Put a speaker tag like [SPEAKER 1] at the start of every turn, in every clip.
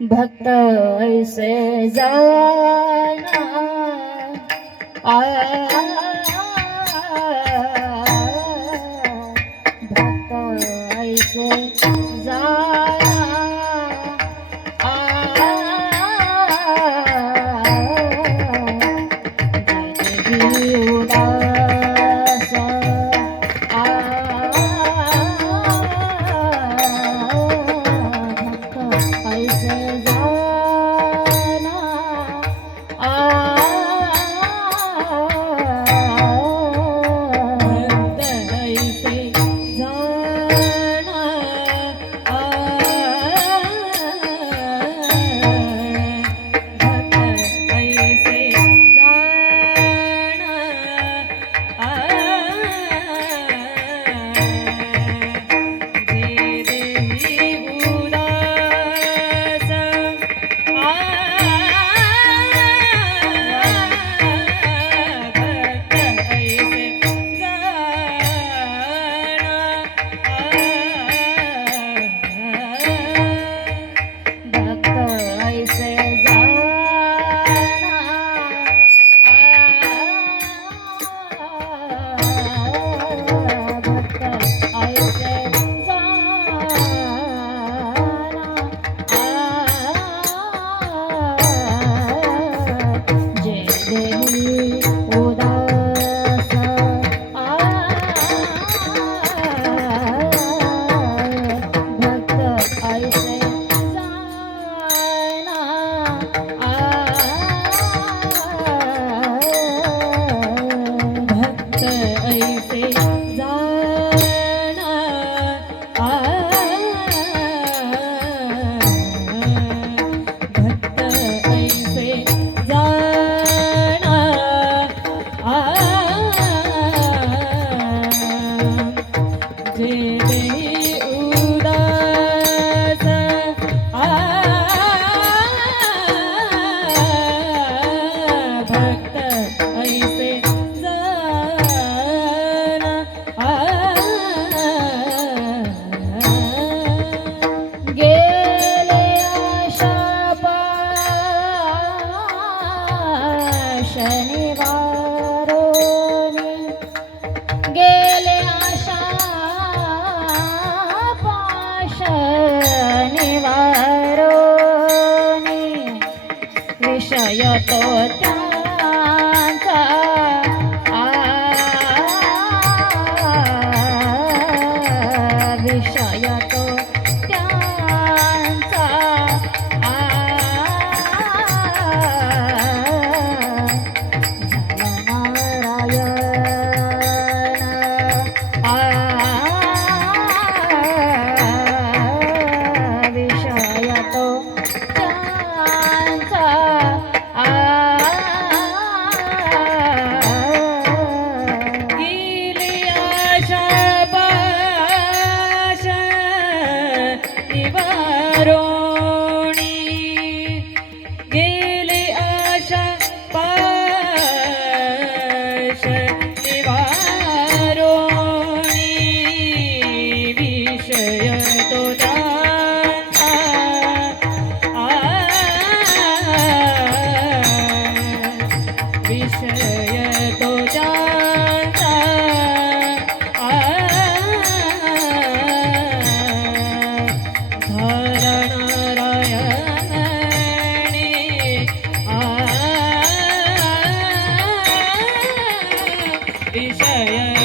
[SPEAKER 1] भक्त ऐसे जाना आ morrer. ಅತಿಶಯ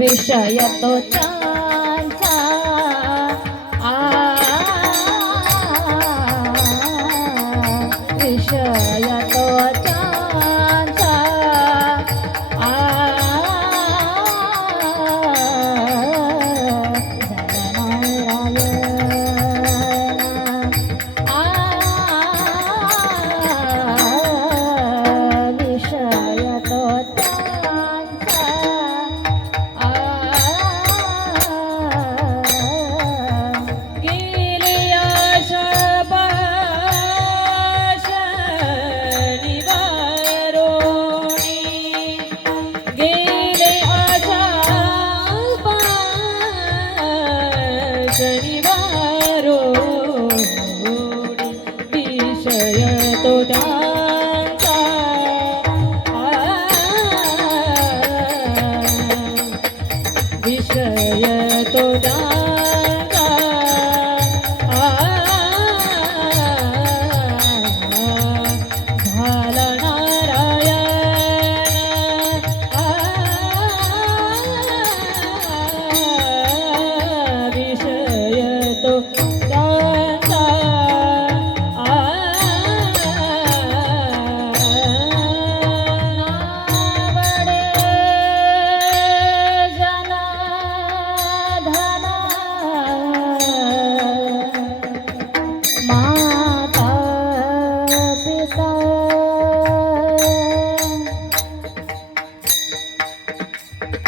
[SPEAKER 2] విషయతో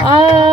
[SPEAKER 1] Oh.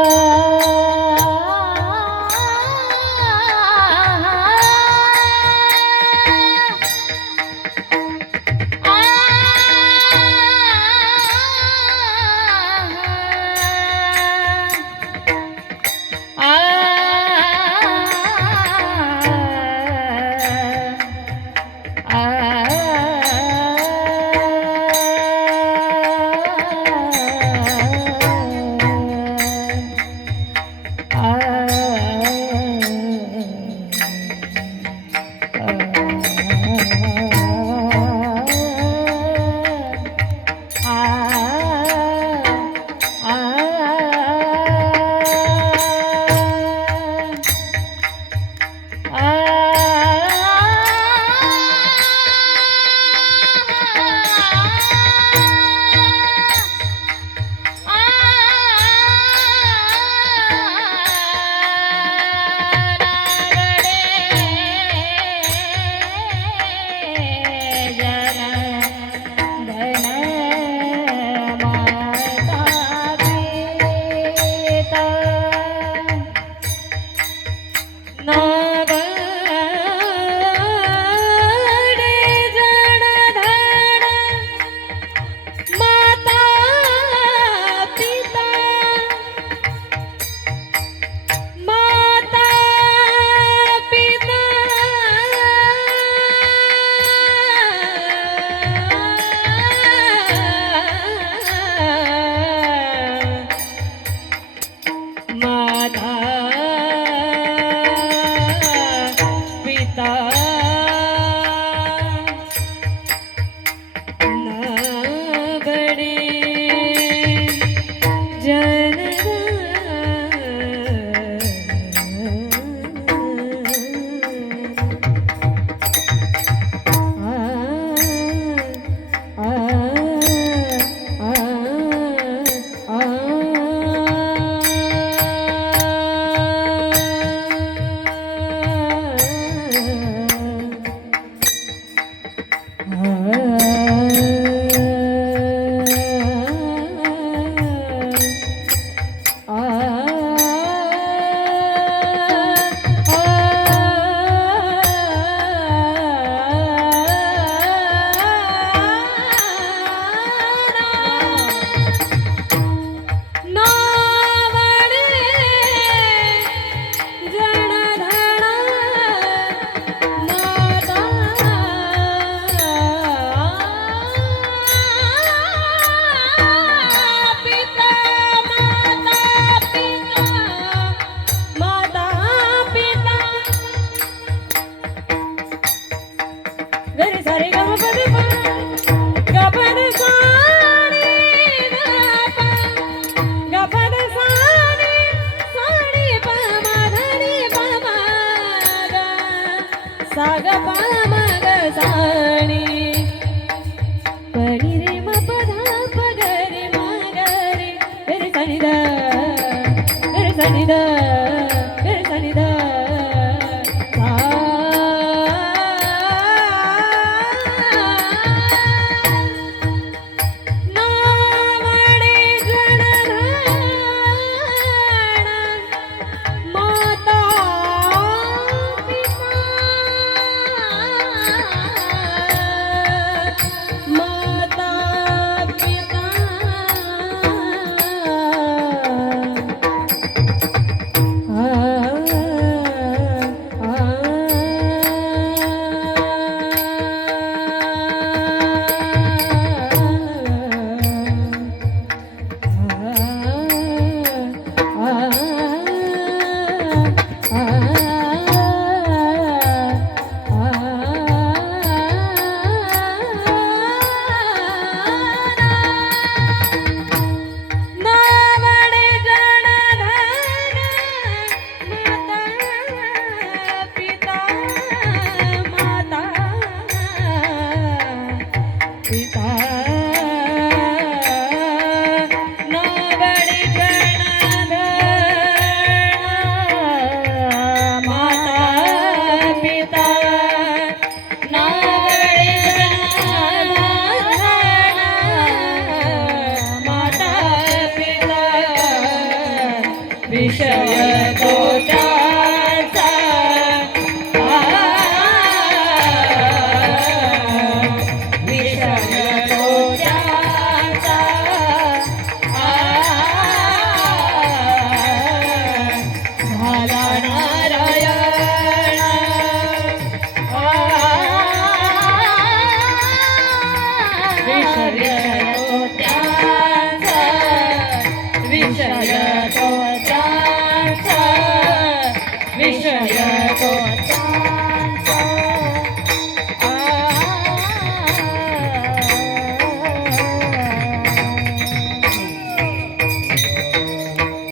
[SPEAKER 1] 干嘛呢？